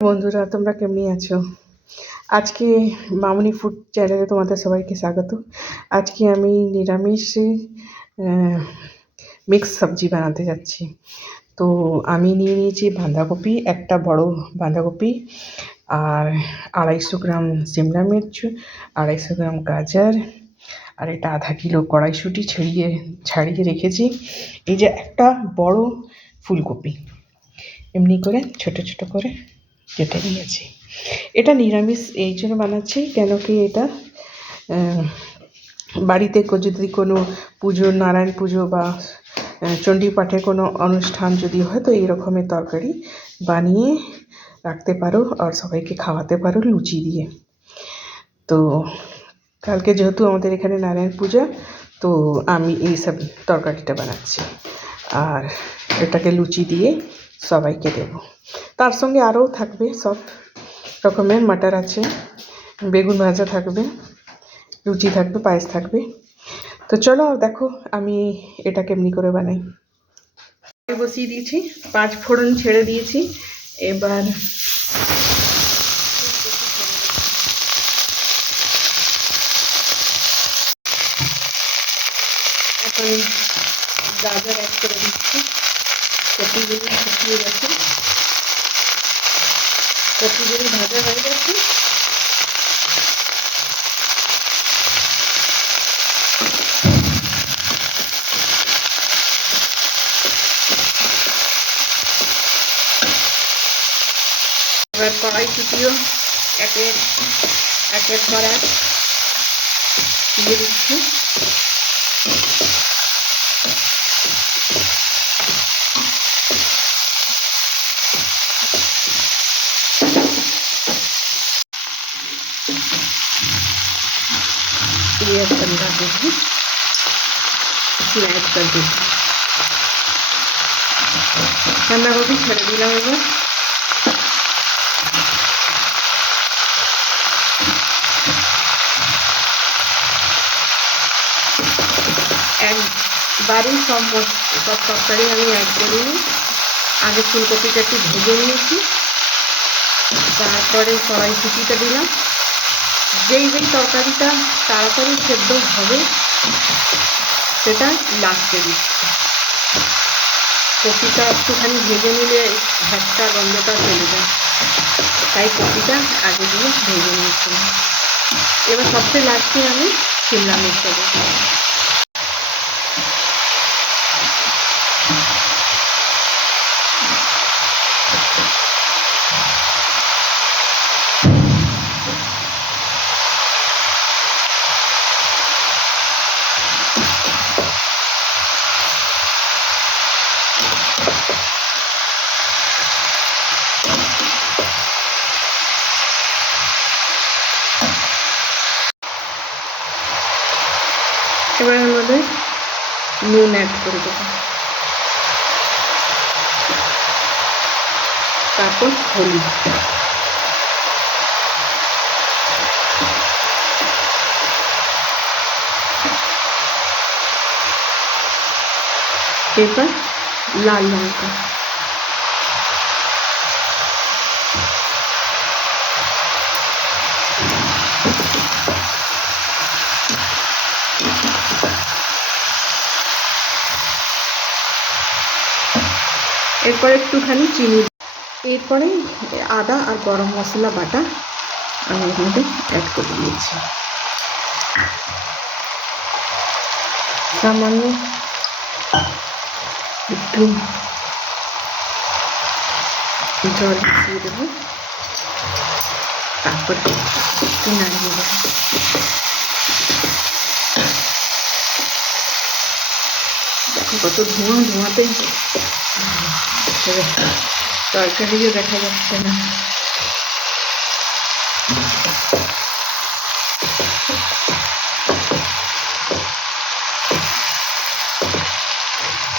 বন্ধুরা, তোমরা কেমনি আছো? আজকে মামনি ফুড চ্যানেলে তোমাদের সবাইকে স্বাগত। আজকে আমি নিরামিষ মিক্স সবজি বানাতে যাচ্ছি। তো আমি নিয়ে নিয়েছি বাঁধাকপি, একটা বড় বাঁধাকপি, আর 250 গ্রাম শিমলা মির্চ, 250 গ্রাম গাজর, আর এটা আধা কিলো কড়াইশুঁটি ছাড়িয়ে রেখেছি। এই যে একটা বড় ফুলকপি এমনি করে ছোট ছোট করে কেটে নিয়েছি। এটা নিরামিষ এই জন্য বানাচ্ছি কেন কি এটা বাড়িতে যদি কোনো পুজো, নারায়ণ পুজো বা চণ্ডী পাঠের কোনো অনুষ্ঠান যদি হয় তো এই রকমের তরকারি বানিয়ে রাখতে পারো আর সবাইকে খাওয়াতে পারো লুচি দিয়ে। তো কালকে যেহেতু আমাদের এখানে নারায়ণ পূজা, তো আমি এই সব তরকারিটা বানাচ্ছি আর এটাকে লুচি দিয়ে সবাইকে দেব। তার সঙ্গে আরও থাকবে সব রকমের, মাটার আছে, বেগুন ভাজা থাকবে, লুচি থাকবে, পায়েস থাকবে। তো চলো দেখো আমি এটা কেমনি করে বানাই। বসিয়ে দিয়েছি, 5 ফোড়ন ছেড়ে দিয়েছি। এবার এখন গাজর অ্যাড করে দিচ্ছি। কপিগুলো শুকিয়ে গেছে, কপিগুলো ভাজা হয়ে গেছে। এবার কড়াইশুঁটিও একের পর এক দিয়ে দিচ্ছি। ये बंदा गोभी इसमें ऐड कर देती हूँ। बंदा गोभी ছেড়ে দিলাম। এবার একবারই সব তরকারি আমি অ্যাড করিনি। আগে ফুলকপিটা একটু ভেজে নিয়েছি, তারপরে কড়াইশুঁটিটা দিলাম। যেই তরকারিটা তাড়াতাড়ি সেদ্ধ হবে সেটা লাস্টে দিচ্ছি। কপিটা একটুখানি ভেজে নিলে ভ্যাটটা গন্ধটা চলে যায়, তাই কপিটা আগে দিয়ে ভেজে নিয়েছিলাম। এবার সবচেয়ে লাস্টে আমি শিমলা মির্চটা দেব। এবার এর মধ্যে নুন অ্যাড করে দেবো, তারপর হলুদ। এবার লাল লঙ্কা, এরপর একটুখানি চিনি, এরপরে আদা আর গরম মশলা বাটা আমি এর মধ্যে অ্যাড করে দিয়েছি। সামান্য একটু জল মিশিয়ে দেবো, তারপর একটু নাড়িয়ে দেবো। দেখো কত ধোঁয়াতে তরকারিও দেখা যাচ্ছে না।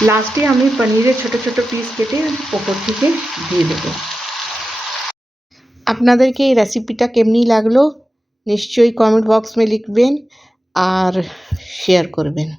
লাস্টে আমি পনিরের ছোট ছোট পিস কেটে ওপর থেকে দিয়ে দেবো। আপনাদেরকে এই রেসিপিটা কেমনি লাগলো নিশ্চয়ই কমেন্ট বক্স में লিখবেন আর শেয়ার করবেন।